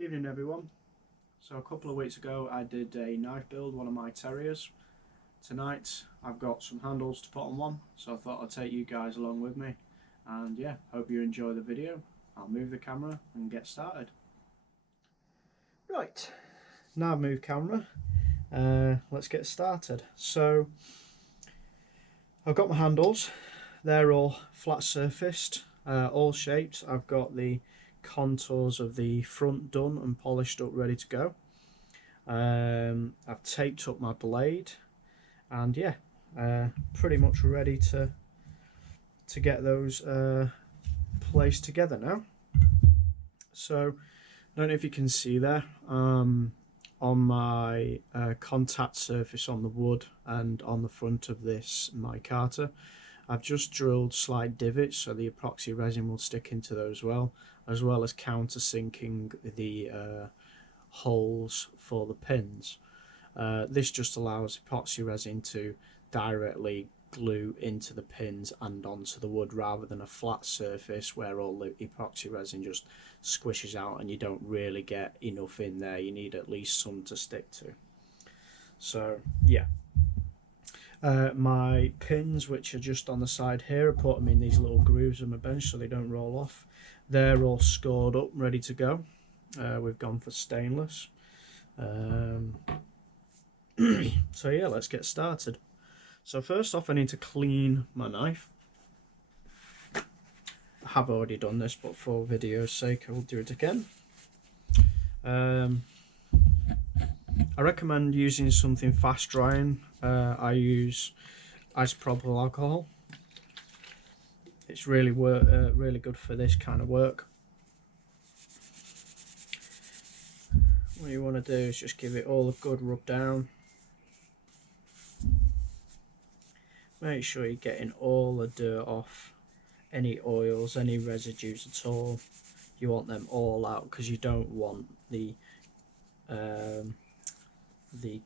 Evening everyone. So a couple of weeks ago I did a knife build, one of my Terriers. Tonight I've got some handles to put on one, so I thought I'd take you guys along with me. And yeah, hope you enjoy the video. I'll move the camera and get started. Right, now I've moved camera, let's get started. So I've got my handles, they're all flat surfaced, all shaped. I've got the contours of the front done and polished up, ready to go. I've taped up my blade, and yeah, pretty much ready to get those placed together now. So I don't know if you can see there, on my contact surface on the wood and on the front of this micarta, I've just drilled slight divots so the epoxy resin will stick into those as well as countersinking the holes for the pins. This just allows epoxy resin to directly glue into the pins and onto the wood, rather than a flat surface where all the epoxy resin just squishes out and you don't really get enough in there. You need at least some to stick to. So yeah, my pins, which are just on the side here, I put them in these little grooves on my bench so they don't roll off. They're all scored up, ready to go. We've gone for stainless. So yeah, let's get started. So first off, I need to clean my knife. I have already done this, but for video's sake I will do it again. I recommend using something fast drying. I use isopropyl alcohol. It's really good for this kind of work. What you want to do is just give it all a good rub down. Make sure you're getting all the dirt off, any oils, any residues at all. You want them all out, because you don't want the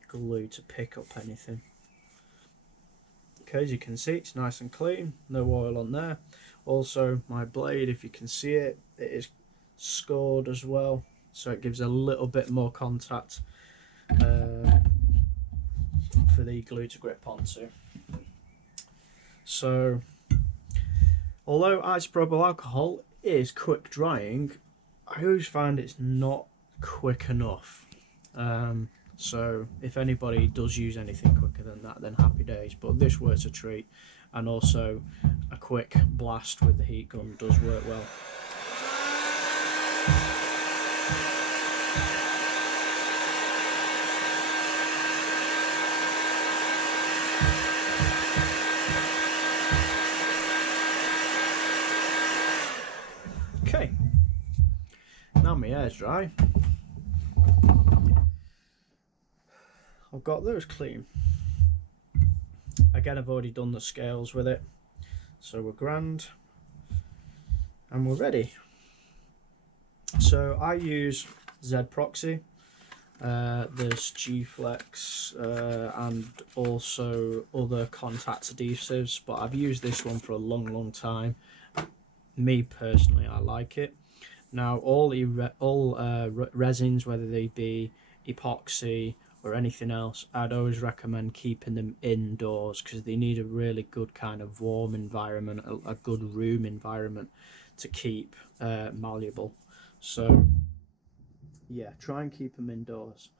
glue to pick up anything. Okay, as you can see, it's nice and clean, no oil on there. Also, my blade, if you can see it, it is scored as well, so it gives a little bit more contact for the glue to grip onto. So although isopropyl alcohol is quick drying, I always find it's not quick enough. So if anybody does use anything quicker than that, then happy days, but this works a treat. And also a quick blast with the heat gun does work well. Okay, now my hair's dry. I've got those clean. Again, I've already done the scales with it, so we're grand and we're ready. So I use Z Proxy. There's G-Flex and also other contact adhesives, but I've used this one for a long time. Me personally, I like it. Now all resins, whether they be epoxy or anything else, I'd always recommend keeping them indoors, because they need a really good kind of warm environment, a good room environment to keep malleable. So yeah, try and keep them indoors.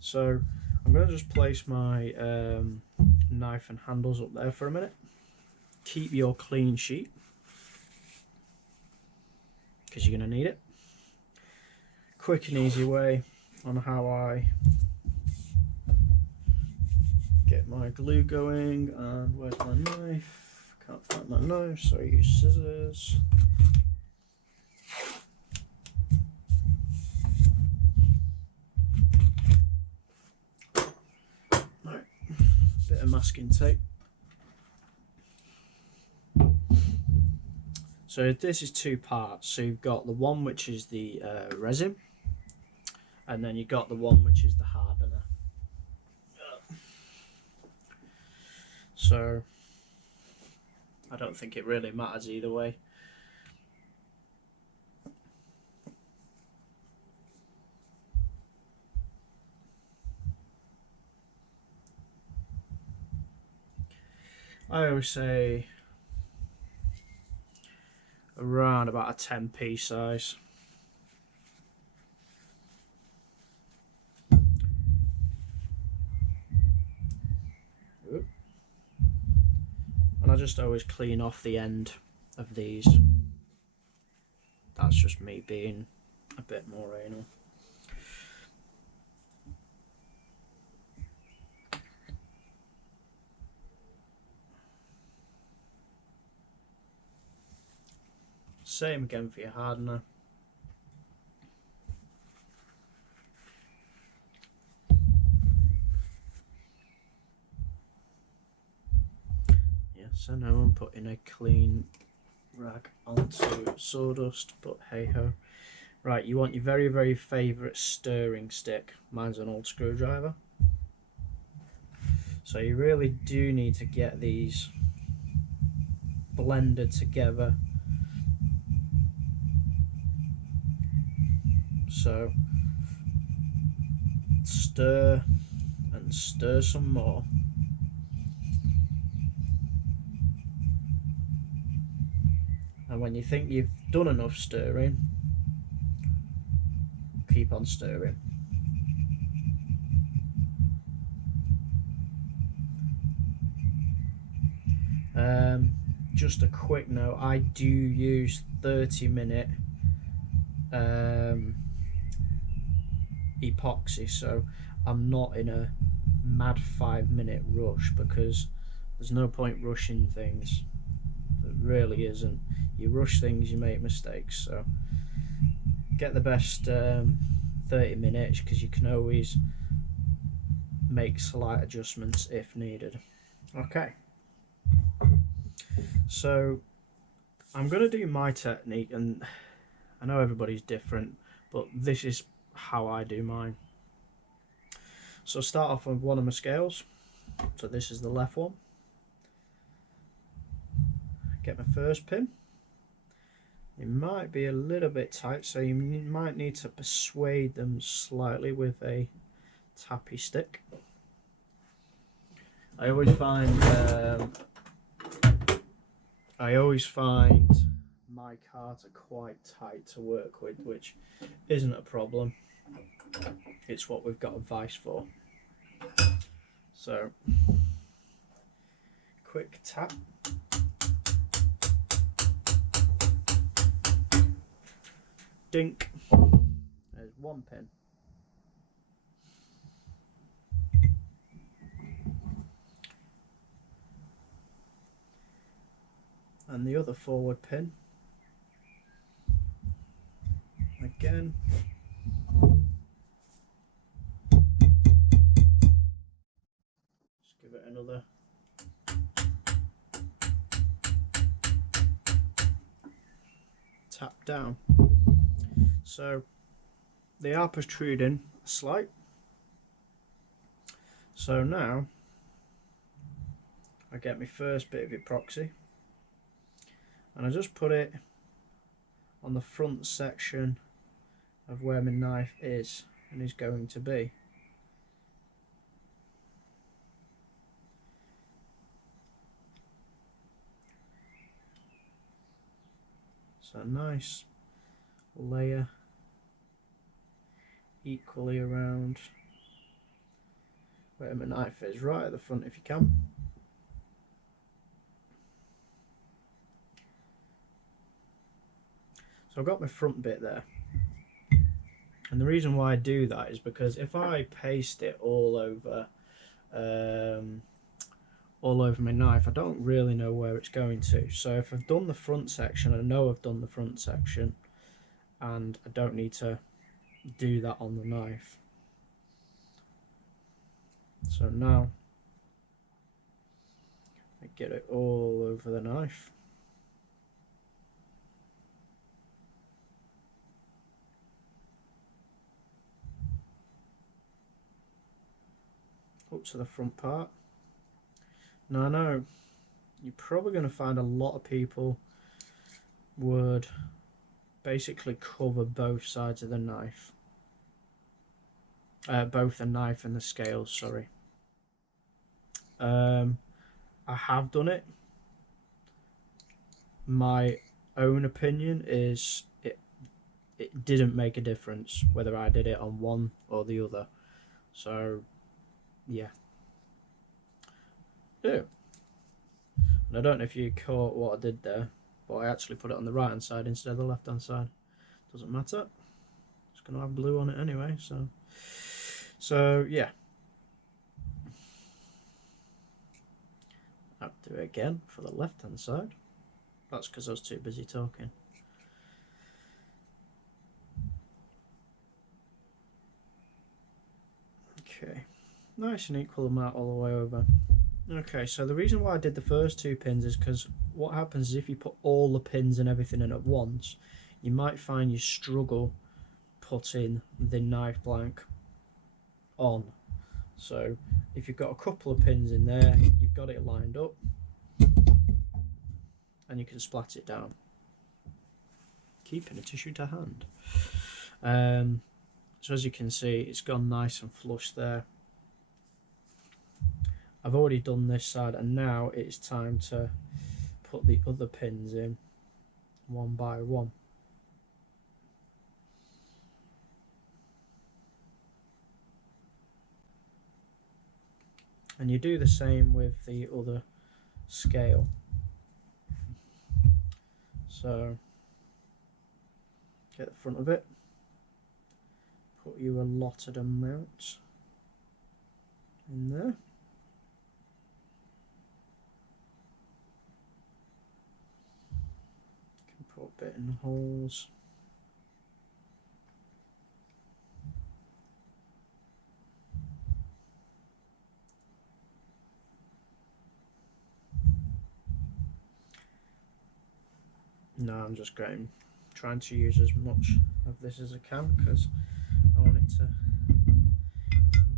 So I'm going to just place my knife and handles up there for a minute. Keep your clean sheet, because you're going to need it. Quick and easy way on how I get my glue going. And where's my knife? Can't find my knife, so I use scissors. Right, bit of masking tape. So this is two parts. So you've got the one which is the resin, and then you've got the one which is the hardener. So I don't think it really matters either way. I always say around about a 10p size. And I just always clean off the end of these. That's just me being a bit more anal. Same again for your hardener. So now I'm putting a clean rag onto sawdust, but hey ho. Right, you want your very, very favourite stirring stick. Mine's an old screwdriver. So you really do need to get these blended together. So stir and stir some more. And when you think you've done enough stirring, keep on stirring. Just a quick note, I do use 30-minute epoxy, so I'm not in a mad 5-minute rush, because there's no point rushing things. It really isn't. You rush things, you make mistakes. So get the best 30 minutes, because you can always make slight adjustments if needed. Okay, so I'm going to do my technique, and I know everybody's different, but this is how I do mine. So start off with one of my scales. So this is the left one. Get my first pin. It might be a little bit tight, so you might need to persuade them slightly with a tappy stick. I always find my cards are quite tight to work with, which isn't a problem. It's what we've got a vise for. So quick tap. Dink. There's one pin. And the other forward pin. Again. Just give it another. Tap down. So they are protruding slight. So now I get my first bit of epoxy, and I just put it on the front section of where my knife is and is going to be. So a nice layer equally around where my knife is, right at the front if you can. So I've got my front bit there, and the reason why I do that is because if I paste it all over my knife, I don't really know where it's going to. So if I've done the front section, I know I've done the front section, and I don't need to do that on the knife. So now I get it all over the knife. Up to the front part. Now I know you're probably going to find a lot of people would basically cover both sides of the knife. Both the knife and the scales, sorry. I have done it. My own opinion is it didn't make a difference whether I did it on one or the other. So yeah. And I don't know if you caught what I did there, but I actually put it on the right hand side instead of the left hand side. Doesn't matter. It's going to have blue on it anyway, so yeah. I'll do it again for the left hand side. That's because I was too busy talking. Okay, nice and equal amount all the way over. Okay, so the reason why I did the first two pins is because what happens is if you put all the pins and everything in at once, you might find you struggle putting the knife blank on. So if you've got a couple of pins in there, you've got it lined up and you can splat it down, keeping a tissue to hand. So as you can see, it's gone nice and flush there. I've already done this side, and now it's time to put the other pins in one by one. And you do the same with the other scale. So get the front of it, put you allotted amount in there. Can put a bit in the holes. No, I'm just trying to use as much of this as I can because I want it to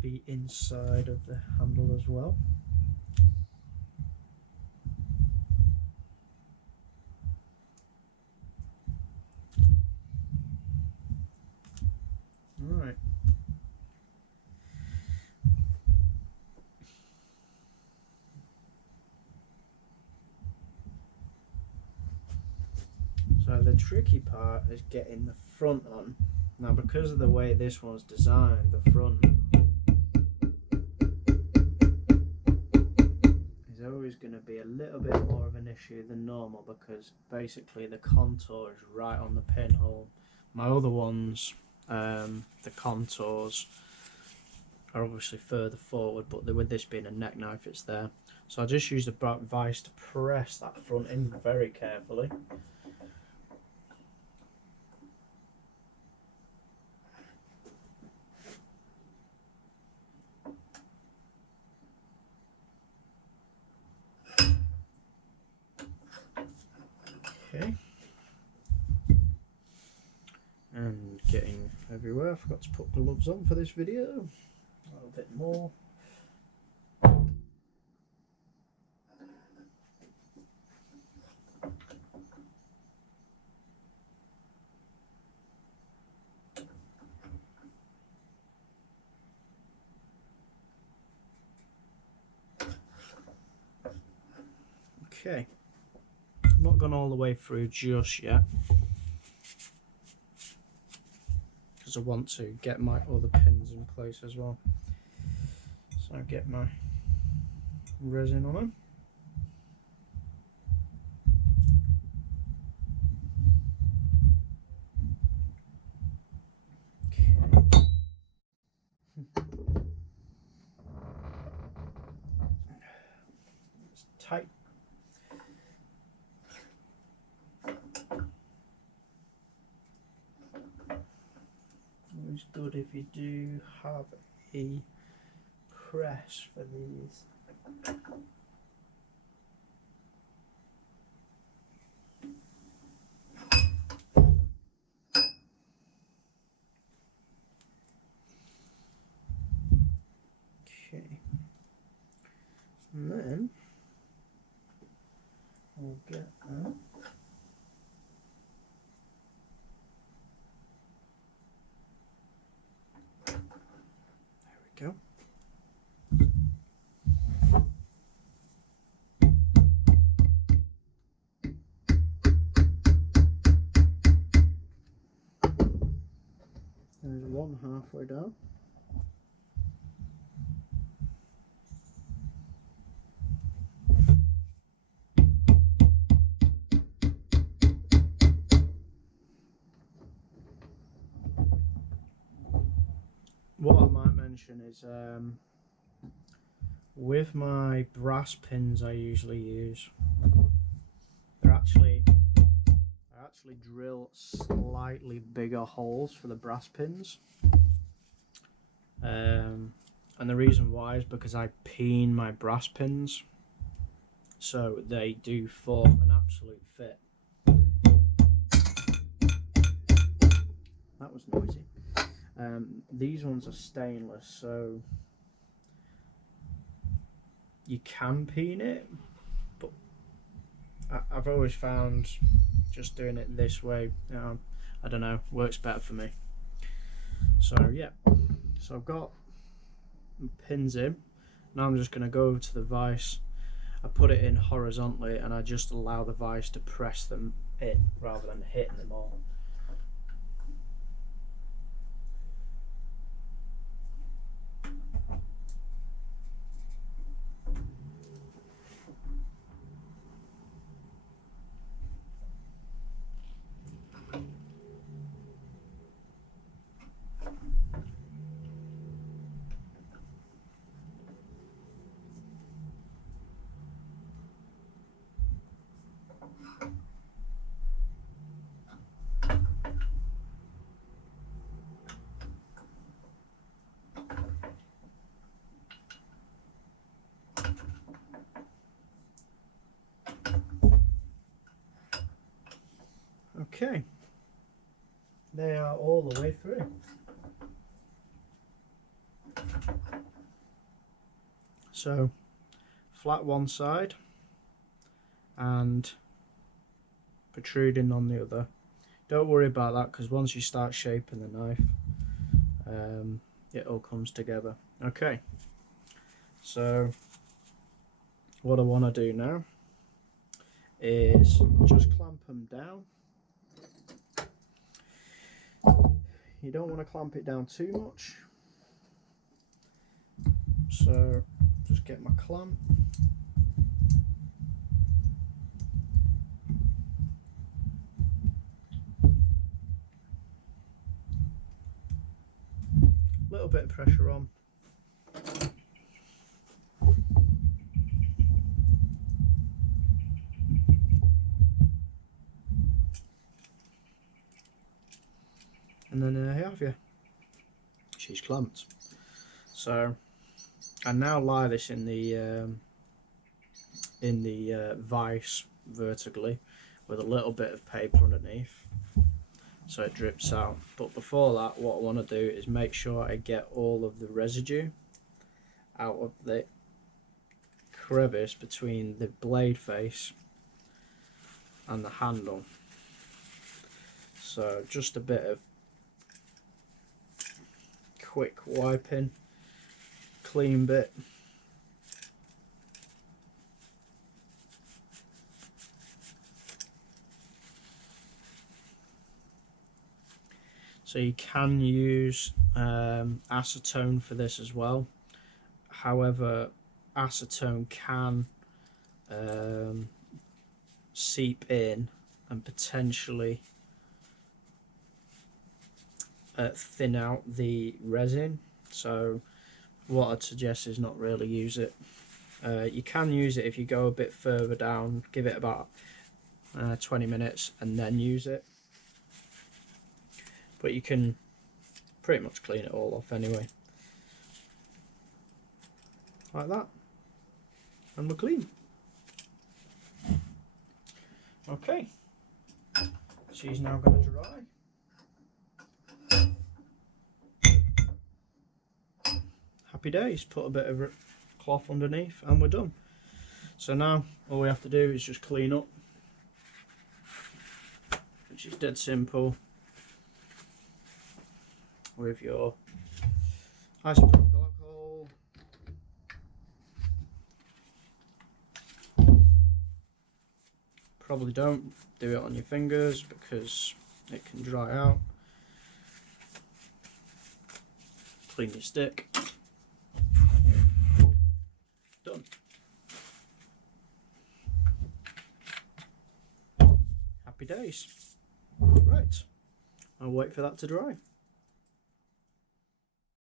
be inside of the handle as well. Alright. So the tricky part is getting the front on. Now because of the way this one's designed, the front is always going to be a little bit more of an issue than normal because basically the contour is right on the pinhole. My other ones, the contours are obviously further forward, but with this being a neck knife, it's there. So I just use the vise to press that front in very carefully. Okay. And getting everywhere. I forgot to put gloves on for this video. A little bit more. Okay. I'm not gone all the way through just yet because I want to get my other pins in place as well. So I get my resin on them. It's tight. Always good if you do have a press for these. Okay, and then we'll get that. There we go. There's one halfway down. What I might mention is with my brass pins I usually use, I actually drill slightly bigger holes for the brass pins, and the reason why is because I peen my brass pins so they do form an absolute fit. That was noisy. These ones are stainless, so you can peen it, but I've always found just doing it this way, I don't know, works better for me. So yeah, so I've got pins in. Now I'm just going to go over to the vise. I put it in horizontally and I just allow the vise to press them in rather than hitting them all. Okay, they are all the way through. So flat one side and protruding on the other. Don't worry about that because once you start shaping the knife, it all comes together. Okay, so what I want to do now is just clamp them down. You don't want to clamp it down too much, so just get my clamp. Little bit of pressure on. And then here you have you. She's clamped. So I now lie this in the vise vertically with a little bit of paper underneath so it drips out. But before that, what I want to do is make sure I get all of the residue out of the crevice between the blade face and the handle. So just a bit of quick wiping, clean bit. So you can use acetone for this as well. However, acetone can seep in and potentially thin out the resin, so what I'd suggest is not really use it. You can use it if you go a bit further down, give it about 20 minutes and then use it, but you can pretty much clean it all off anyway, like that, and we're clean. Okay, she's now going to dry. Happy days. Put a bit of cloth underneath and we're done. So now all we have to do is just clean up, which is dead simple, with your isopropyl alcohol, probably don't do it on your fingers because it can dry out. clean your stick. Done. Happy days. Right, I'll wait for that to dry.